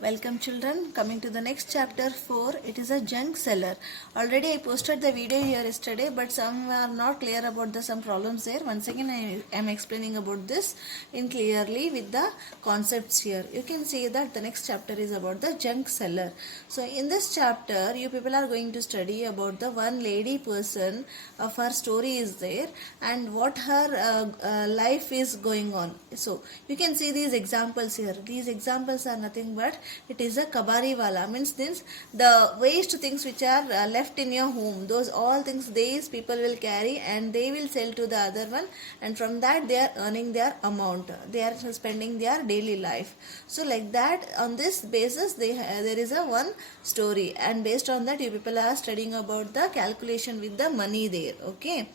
Welcome children. Coming to the next chapter 4, it is a junk seller. Already I posted the video here yesterday, but some are not clear about some problems there. Once again I am explaining about this in clearly with the concepts here. You can see that the next chapter is about the junk seller. So in this chapter you people are going to study about the one lady person of her story is there and what her life is going on. So you can see these examples here. These examples are nothing but it is a kabari wala, means this the waste things which are left in your home, those all things these people will carry and they will sell to the other one, and from that they are earning their amount, they are spending their daily life. So like that, on this basis there is a one story, and based on that you people are studying about the calculation with the money there. Okay.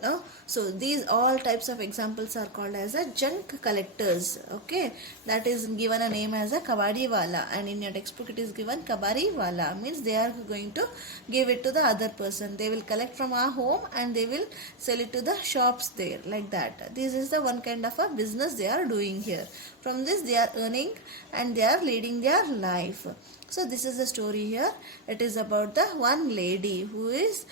No? So these all types of examples are called as a junk collectors. Okay, that is given a name as a kabadi wala, and in your textbook it is given kabari wala, means they are going to give it to the other person. They will collect from our home and they will sell it to the shops there, like that. This is the one kind of a business they are doing here. From this they are earning and they are leading their life. So this is the story here. It is about the one lady who is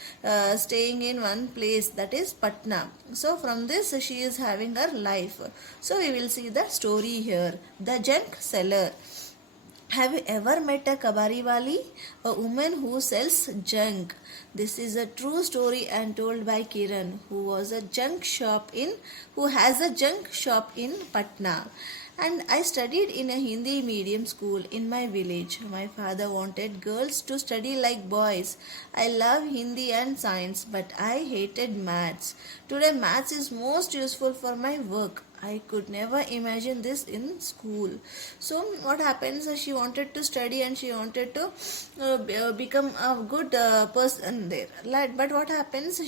staying in one place, that is Patna. So from this she is having her life. So we will see the story here. The junk seller. Have you ever met a kabari wali? A woman who sells junk. This is a true story and told by Kiran, who has a junk shop in Patna. And I studied in a Hindi medium school in my village. My father wanted girls to study like boys. I love Hindi and science, but I hated maths. Today maths is most useful for my work. I could never imagine this in school. So what happens, she wanted to study and she wanted to become a good person there. But what happens,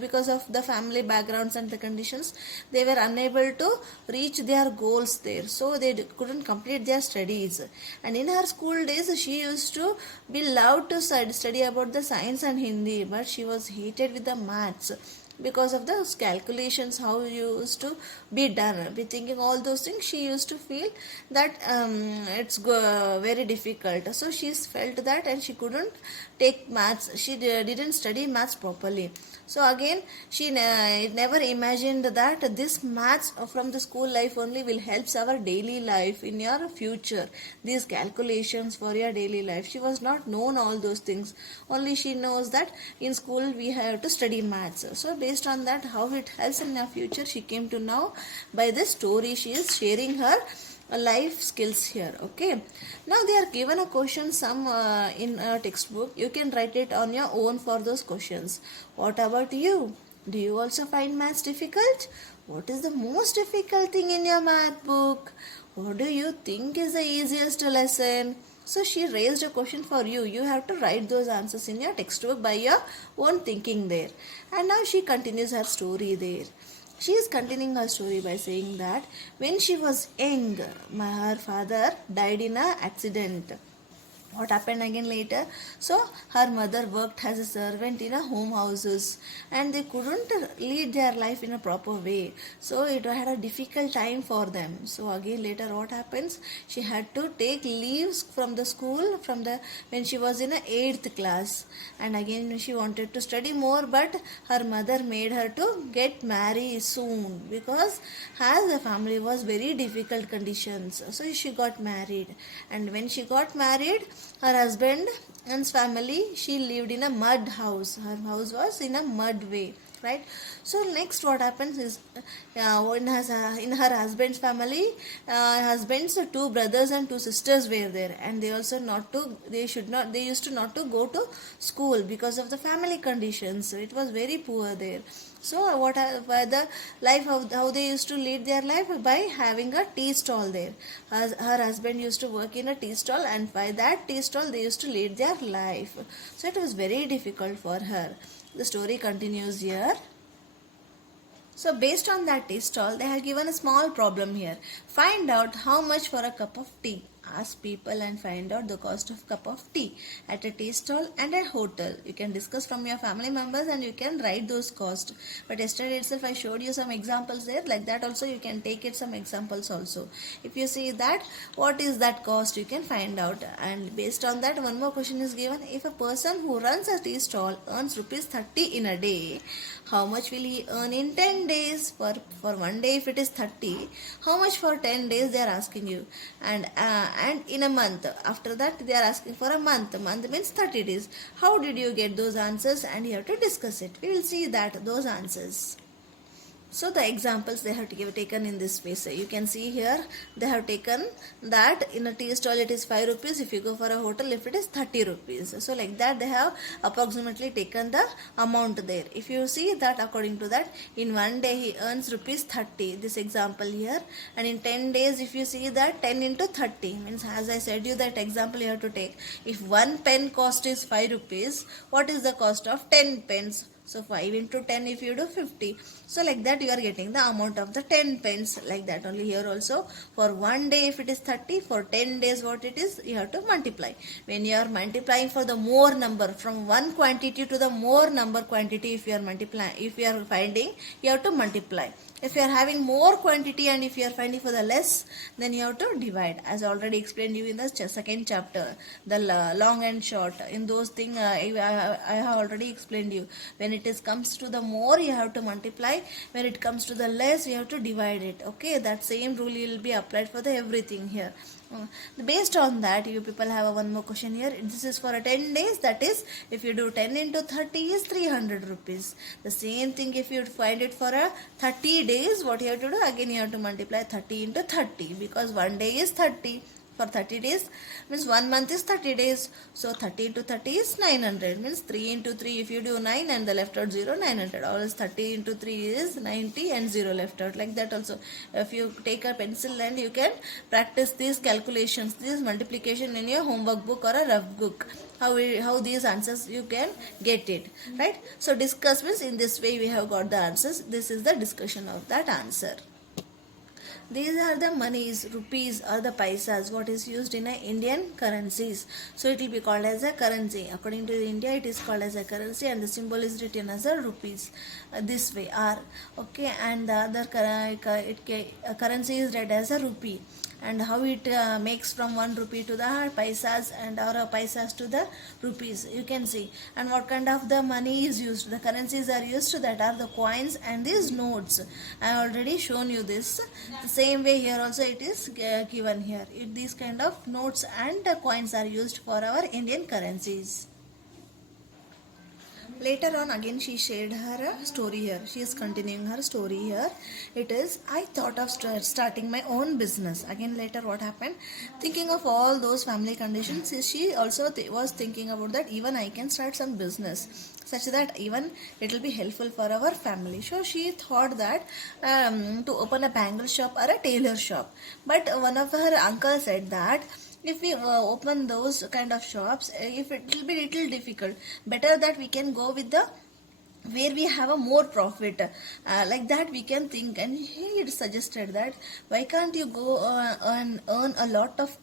because of the family backgrounds and the conditions, they were unable to reach their goals there. So they couldn't complete their studies. And in her school days, she used to be loved to study about the science and Hindi, but she was hated with the maths because of those calculations how used to be done, be thinking all those things. She used to feel that it's very difficult, so she felt that, and she couldn't take maths. She didn't study maths properly. So again she never imagined that this maths from the school life only will helps our daily life in your future, these calculations for your daily life. She was not known all those things, only she knows that in school we have to study maths. So based on that, how it helps in our future, she came to know by this story. She is sharing her life skills here. Okay, now they are given a question some in a textbook. You can write it on your own for those questions. What about you? Do you also find maths difficult? What is the most difficult thing in your math book? What do you think is the easiest lesson? So she raised a question for you. You have to write those answers in your textbook by your own thinking there. And now she continues her story there. She is continuing her story by saying that when she was young, her father died in an accident. What happened again later? So her mother worked as a servant in a home houses, and they couldn't lead their life in a proper way. So it had a difficult time for them. So again later what happens? She had to take leaves from the school when she was in a 8th class, and again she wanted to study more, but her mother made her to get married soon because as the family was very difficult conditions. So she got married, and when she got married, her husband and his family, she lived in a mud house. Her house was in a mud way, right? So next what happens is in her husband's family, husband's two brothers and two sisters were there, and they also they used to not to go to school because of the family conditions. So it was very poor there. So the life of how they used to lead their life by having a tea stall there. Her husband used to work in a tea stall, and by that tea stall they used to lead their life. So it was very difficult for her. The story continues here. So based on that tea stall, they have given a small problem here. Find out how much for a cup of tea. ask people and find out the cost of cup of tea at a tea stall and at hotel. You can discuss from your family members and you can write those costs. But yesterday itself I showed you some examples there. Like that also you can take it some examples also. If you see that, what is that cost, you can find out. And based on that, one more question is given. If a person who runs a tea stall earns rupees 30 in a day, how much will he earn in 10 days? For one day, if it is 30, how much for 10 days they are asking you? And in a month, after that they are asking for a month. Month means 30 days. How did you get those answers? And you have to discuss it. We will see that those answers. So the examples they have taken in this way. So you can see here they have taken that in a tea stall it is 5 rupees. If you go for a hotel, if it is 30 rupees. So like that they have approximately taken the amount there. If you see that according to that, in one day he earns rupees 30. This example here. And in 10 days, if you see that 10 into 30 means, as I said you, that example you have to take. If one pen cost is 5 rupees, what is the cost of 10 pens? So 5 into 10, if you do 50. So like that you are getting the amount of the 10 pence. Like that only here also. For one day if it is 30, for 10 days what it is, you have to multiply. When you are multiplying for the more number, from one quantity to the more number quantity, if you are multiplying, if you are finding, you have to multiply. If you are having more quantity and if you are finding for the less, then you have to divide. As I already explained you in the second chapter, the long and short. In those things, I have already explained you. When it comes to the more, you have to multiply. When it comes to the less, you have to divide it. Okay, that same rule will be applied for the everything here. Based on that, you people have one more question here. This is for a 10 days. That is, if you do 10 into 30 is 300 rupees. The same thing if you find it for a 30 days, what you have to do? Again, you have to multiply 30 into 30 because one day is 30. For 30 days means 1 month is 30 days. So 30 into 30 is 900. Means 3 into 3, if you do 9 and the left out 0, 900. Or else 30 into 3 is 90 and 0 left out. Like that also. If you take a pencil and you can practice these calculations, this multiplication in your homework book or a rough book. How these answers you can get it. Right? So discuss means in this way we have got the answers. This is the discussion of that answer. These are the monies, rupees or the paisas, what is used in Indian currencies. So it will be called as a currency. According to India, it is called as a currency and the symbol is written as a rupees. This way, R. Okay, and the other currency is read as a rupee. And how it makes from 1 rupee to the paisas and or paisas to the rupees, you can see. And what kind of the money is used, the currencies are used, that are the coins and these notes. I already shown you this. The same way here also it is given here. These kind of notes and coins are used for our Indian currencies. Later on again she shared her story here. She is continuing her story here. It is, I thought of starting my own business. Again later what happened? Thinking of all those family conditions, she also was thinking about that even I can start some business such that even it will be helpful for our family. So she thought that to open a bangle shop or a tailor shop. But one of her uncle said that if we open those kind of shops, if it will be little difficult, better that we can go with the where we have a more profit. Like that we can think, and he suggested that why can't you go and earn a lot of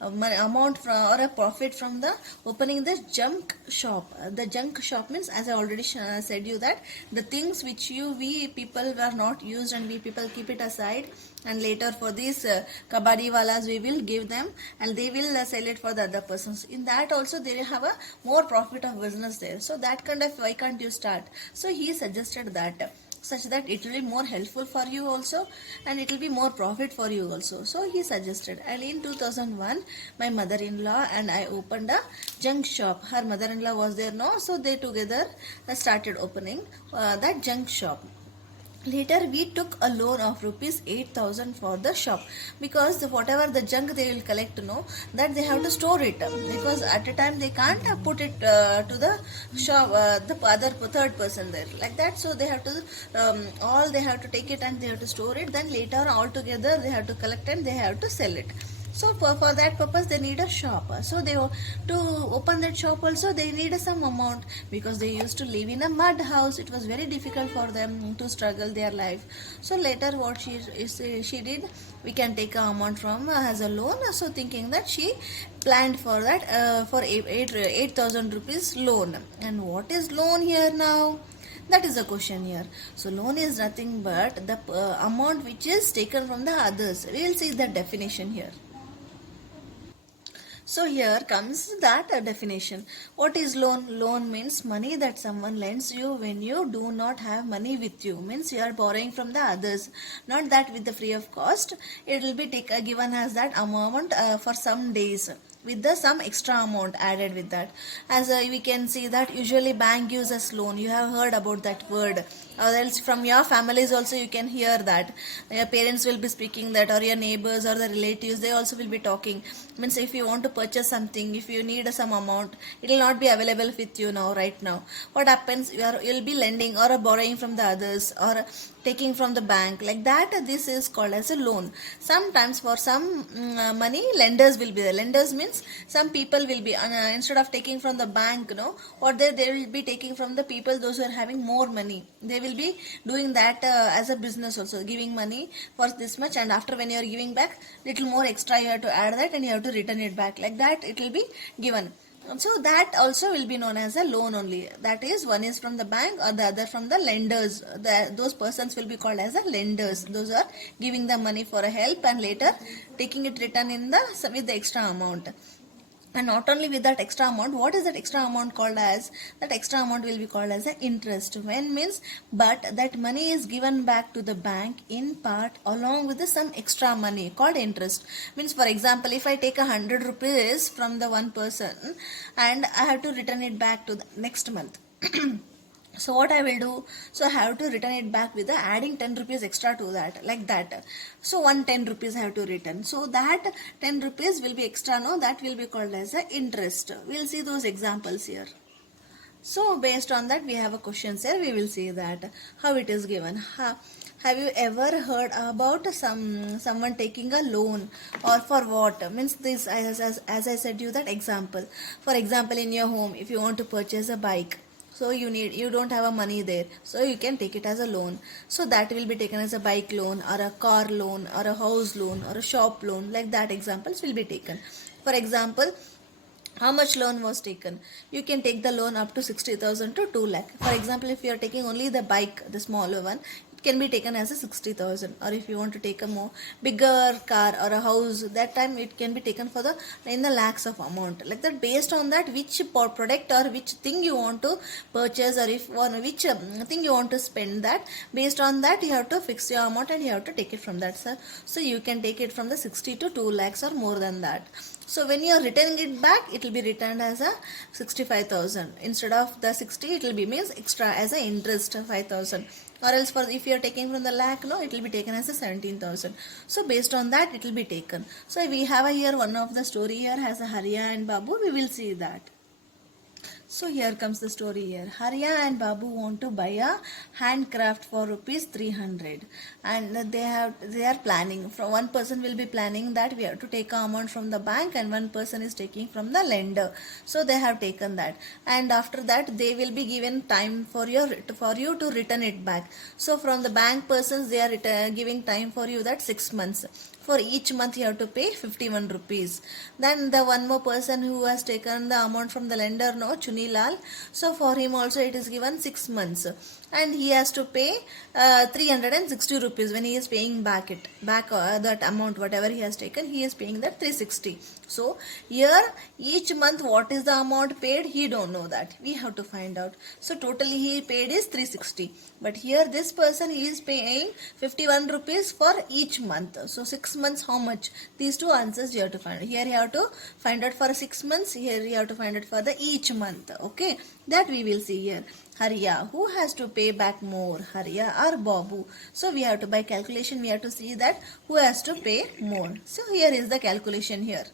amount or a profit from the opening the junk shop. The junk shop means, as I already said you, that the things which we people are not used and we people keep it aside, and later for these kabadi walas we will give them and they will sell it for the other persons. In that also they have a more profit of business there. So that kind of, why can't you start? So he suggested that, such that it will be more helpful for you also and it will be more profit for you also. So he suggested, and in 2001 my mother-in-law and I opened a junk shop. Her mother-in-law was there, no? So they together started opening that junk shop. Later we took a loan of rupees 8,000 for the shop, because whatever the junk they will collect, that they have to store it, because at a time they can't put it to the shop, the other third person there, like that. So they have to all they have to take it and they have to store it. Then later all together they have to collect and they have to sell it. So for that purpose they need a shop. So to open that shop also they need some amount, because they used to live in a mud house. It was very difficult for them to struggle their life. So later what she did, we can take a amount from as a loan. So thinking that, she planned for that, for 8,000 rupees loan. And what is loan here now? That is the question here. So loan is nothing but the amount which is taken from the others. We will see the definition here. So here comes that definition. What is loan? Loan means money that someone lends you when you do not have money with you. Means you are borrowing from the others, not that with the free of cost. It will be given as that amount for some days, with the some extra amount added with that. As we can see that usually bank gives us loan. You have heard about that word, or else from your families also you can hear that your parents will be speaking that, or your neighbors or the relatives, they also will be talking. Means if you want to purchase something, if you need some amount, it will not be available with you now, right now. What happens, you'll be lending or borrowing from the others, or taking from the bank, like that. This is called as a loan. Sometimes for some money, lenders will be there. Lenders means some people will be instead of taking from the bank, what they will be taking from the people, those who are having more money. They will be doing that as a business also, giving money for this much, and after when you are giving back little more extra, you have to add that and you have to return it back, like that it will be given. So that also will be known as a loan only. That is, one is from the bank or the other from the lenders. Those persons will be called as the lenders. Those are giving the money for a help and later taking it return with the extra amount. And not only with that extra amount, what is that extra amount called as? That extra amount will be called as the interest. When means, but that money is given back to the bank in part along with some extra money called interest. Means, for example, if I take 100 rupees from the one person and I have to return it back to the next month. So what I will do, so I have to return it back with the adding 10 rupees extra to that, like that. So 10 rupees I have to return. So that 10 rupees will be extra, no, that will be called as the interest. We'll see those examples here. So based on that, we have a question here. We will see that how it is given. Have you ever heard about someone taking a loan, or for what? Means this, as I said you that example. For example, in your home, if you want to purchase a bike, so you don't have a money there, so you can take it as a loan. So that will be taken as a bike loan, or a car loan, or a house loan, or a shop loan, like that examples will be taken. For example, how much loan was taken? You can take the loan up to 60,000 to 2 lakh. For example, if you are taking only the bike, the smaller one, it can be taken as a 60,000. Or if you want to take a more bigger car or a house, that time it can be taken for in the lakhs of amount. Like that, based on that, which product or which thing you want to purchase, or if which thing you want to spend, that based on that you have to fix your amount and you have to take it from that, sir. So you can take it from the 60 to 2 lakhs or more than that. So when you are returning it back, it will be returned as a 65,000. Instead of the 60, it will be means extra as a interest 5,000. Or else for if you are taking from the lakh, no, it will be taken as a 17,000. So based on that, it will be taken. So we have here one of the story here has a Harya and Babu. We will see that. So here comes the story here. Harya and Babu want to buy a handcraft for rupees 300, and they are planning. From one person will be planning that we have to take a amount from the bank, and one person is taking from the lender. So they have taken that, and after that they will be given time for you to return it back. So from the bank persons, they are giving time for you that 6 months. For each month you have to pay 51 rupees. Then the one more person who has taken the amount from the lender, no, Chunilal. So for him also it is given 6 months. And he has to pay 360 rupees when he is paying back that amount, whatever he has taken, he is paying that 360. So here each month what is the amount paid, he don't know that. We have to find out. So totally he paid is 360. But here this person, he is paying 51 rupees for each month. So 6 months how much? These two answers you have to find. Here you have to find out for 6 months. Here you have to find out for the each month. Okay, that we will see here. Harya, who has to pay back more, Harya or Babu? So we have to, by calculation, we have to see that who has to pay more. So here is the calculation here.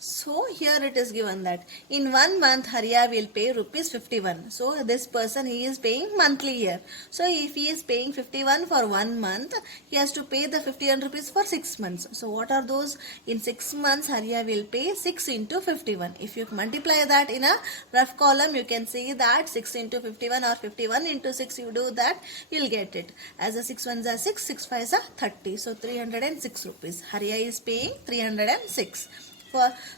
So here it is given that in 1 month Hariya will pay rupees 51. So this person he is paying monthly here. So if he is paying 51 for 1 month, he has to pay the 51 rupees for 6 months. So what are those? In 6 months Hariya will pay 6 into 51. If you multiply that in a rough column, you can see that 6 into 51 or 51 into 6, you do that, you will get it. As a 6 ones are 6, 6 fives are 30. So 306 rupees. Hariya is paying 306.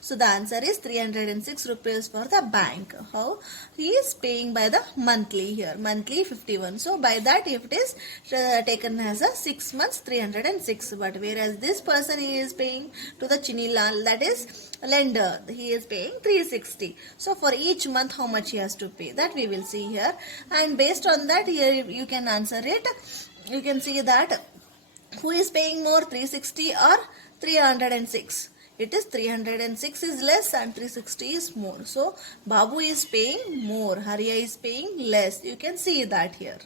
So the answer is 306 rupees for the bank. How? He is paying by the monthly here. Monthly 51. So by that, if it is taken as a 6 months 306. But whereas this person he is paying to the Chinilal, that is lender, he is paying 360. So for each month how much he has to pay, that we will see here. And based on that, here you can answer it. You can see that who is paying more, 360 or 306. It is 306 is less and 360 is more. So Babu is paying more, Hariya is paying less. You can see that here.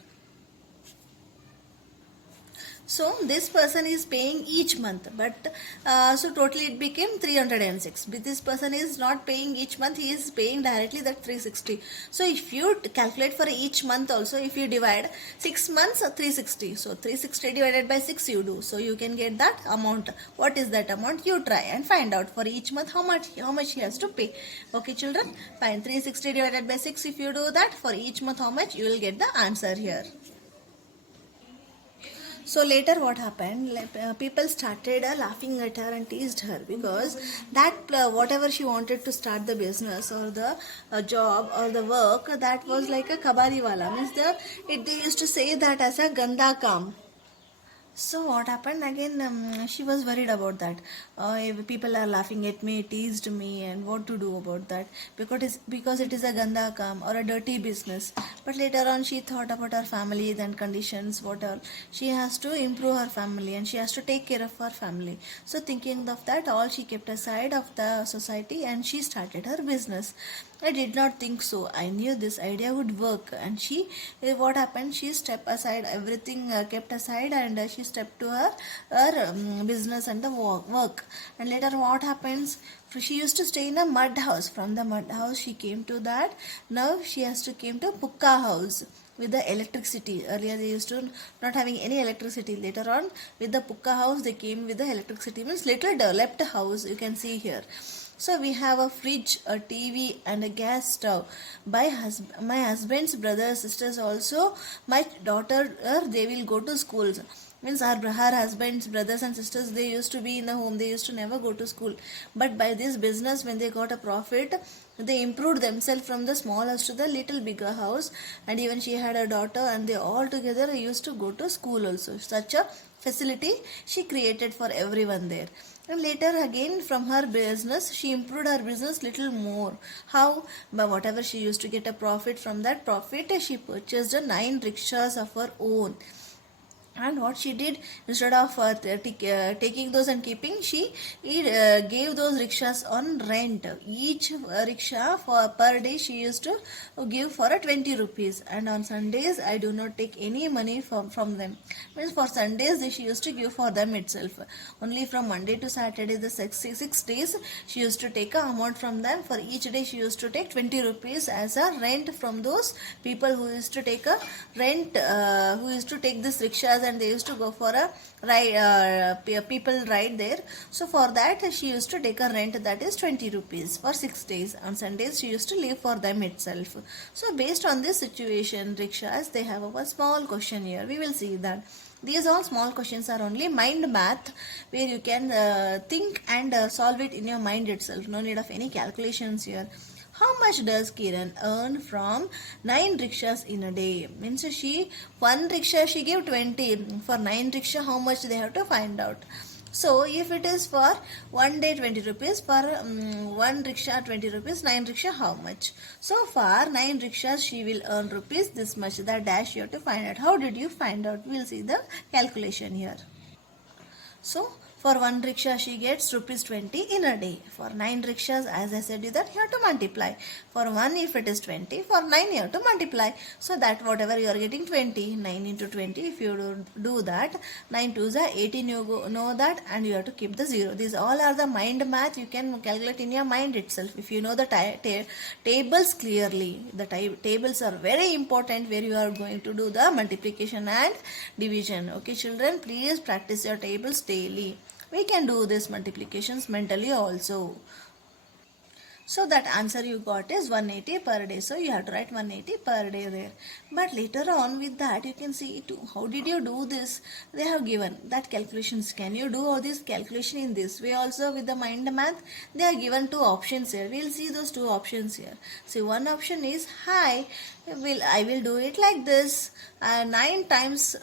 So this person is paying each month, but so totally it became 306. But this person is not paying each month, he is paying directly that 360. So if you calculate for each month also, if you divide 6 months 360, so 360 divided by 6 you do, so you can get that amount. What is that amount? You try and find out for each month how much he has to pay. Okay children, fine. 360 divided by 6, if you do that for each month how much, you will get the answer here. So later what happened, people started laughing at her and teased her because that whatever she wanted to start the business or the job or the work, that was like a kabari wala, means they used to say that as a ganda kam. So what happened again? She was worried about that. If people are laughing at me, teased me, and what to do about that? Because it is a ganda kam or a dirty business. But later on, she thought about her family and conditions. What all she has to improve her family and she has to take care of her family. So thinking of that, all she kept aside of the society and she started her business. I did not think so. I knew this idea would work, and what happened? She stepped aside everything, kept aside, and she stepped to her business and the work. And later, what happens? She used to stay in a mud house. From the mud house, she came to that. Now she has to came to Pukka house with the electricity. Earlier they used to not having any electricity. Later on, with the Pukka house, they came with the electricity. Means little developed house. You can see here. So we have a fridge, a TV, and a gas stove. My husband's brothers, sisters also. My daughter, they will go to schools. Means her husband's brothers and sisters, they used to be in the home. They used to never go to school. But by this business, when they got a profit, they improved themselves from the small house to the little bigger house. And even she had a daughter, and they all together used to go to school also. Such a facility she created for everyone there. And later again from her business, she improved her business little more. How? By whatever she used to get a profit, from that profit she purchased 9 rickshaws of her own. And what she did, instead of taking those and keeping, she gave those rickshaws on rent. Each rickshaw for per day she used to give for a 20 rupees. And on Sundays I do not take any money from them. Means for Sundays she used to give for them itself. Only from Monday to Saturday, the 6 days, she used to take a amount from them. For each day she used to take 20 rupees as a rent from those people who used to take a rent, who used to take this rickshaws, and they used to go for a ride, people ride there. So for that she used to take a rent, that is 20 rupees for 6 days. On Sundays she used to leave for them itself. So based on this situation, rickshaws, they have a small question here. We will see that these all small questions are only mind math, where you can think and solve it in your mind itself. No need of any calculations here. How much does Kiran earn from 9 rickshaws in a day? Means one rickshaw she gave 20. For 9 rickshaw, how much they have to find out. So if it is for one day 20 rupees, for one rickshaw 20 rupees, 9 rickshaw how much? So for 9 rickshaws she will earn rupees this much. That dash you have to find out. How did you find out? We will see the calculation here. So For one rickshaw, she gets rupees 20 in a day. For 9 rickshaws, as I said you that you have to multiply. For 1, if it is 20, for 9 you have to multiply. So that whatever you are getting 20, 9 into 20, if you do that, 9 twos are 18, you know that, and you have to keep the 0. These all are the mind math you can calculate in your mind itself. If you know the tables clearly, the tables are very important where you are going to do the multiplication and division. Okay children, please practice your tables daily. We can do this multiplications mentally also. So that answer you got is 180 per day. So you have to write 180 per day there. But later on with that you can see too, how did you do this? They have given that calculations. Can you do all this calculation in this way also with the mind math? They are given 2 options here. We will see those 2 options here. See, one option is, hi, I will do it like this. 9 times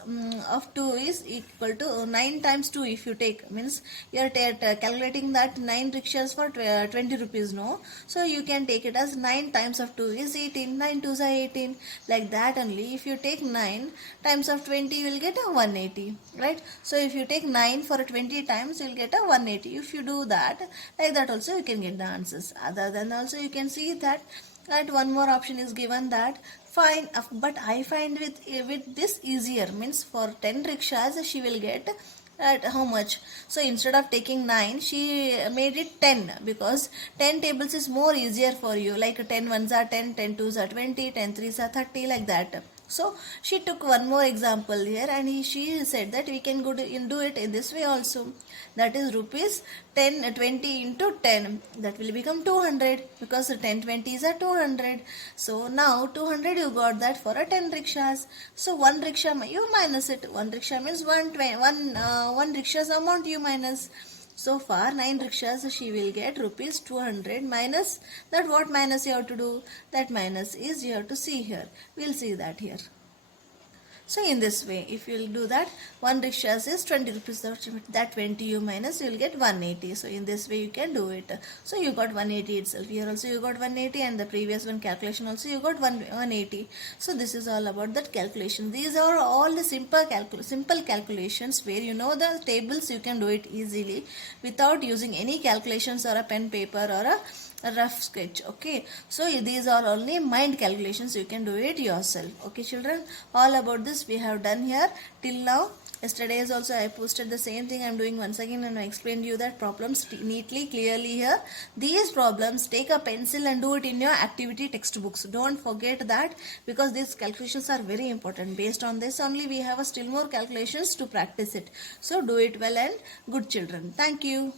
of 2 is equal to 9 times 2 if you take, means you are calculating that 9 rickshaws for 20 rupees, no? So you can take it as 9 times of 2 is 18, 9 2s are 18, like that only. If you take 9 times of 20 you will get a 180, right? So if you take 9 for 20 times you will get a 180. If you do that, like that also you can get the answers. Other than also you can see that one more option is given that fine, but I find with this easier, means for 10 rickshaws she will get at how much. So instead of taking 9 she made it 10, because 10 tables is more easier for you, like 10 ones are 10, 10 twos are 20, 10 threes are 30, like that. So she took one more example here, and she said that we can do it in this way also. That is rupees 20 into 10. That will become 200, because 10 20s are 200. So now 200 you got that for a 10 rickshaws. So one rickshaw you minus it. One rickshaw means one rickshaws amount you minus. So for 9 rickshaws she will get rupees 200 minus that. What minus you have to do? That minus is you have to see here. We'll see that here. So in this way, if you will do that, 1 rickshaws is 20 rupees, that 20 you minus, you will get 180. So in this way you can do it. So you got 180 itself. Here also you got 180, and the previous one calculation also you got 180. So this is all about that calculation. These are all the simple calculations where you know the tables, you can do it easily without using any calculations or a pen, paper or a rough sketch. Okay, so these are only mind calculations, you can do it yourself. Okay children, all about this we have done here till now. Yesterday's also I posted the same thing. I'm doing once again, and I explained you that problems neatly, clearly here. These problems, take a pencil and do it in your activity textbooks. Don't forget that, because these calculations are very important. Based on this only we have still more calculations to practice it. So do it well and good children. Thank you.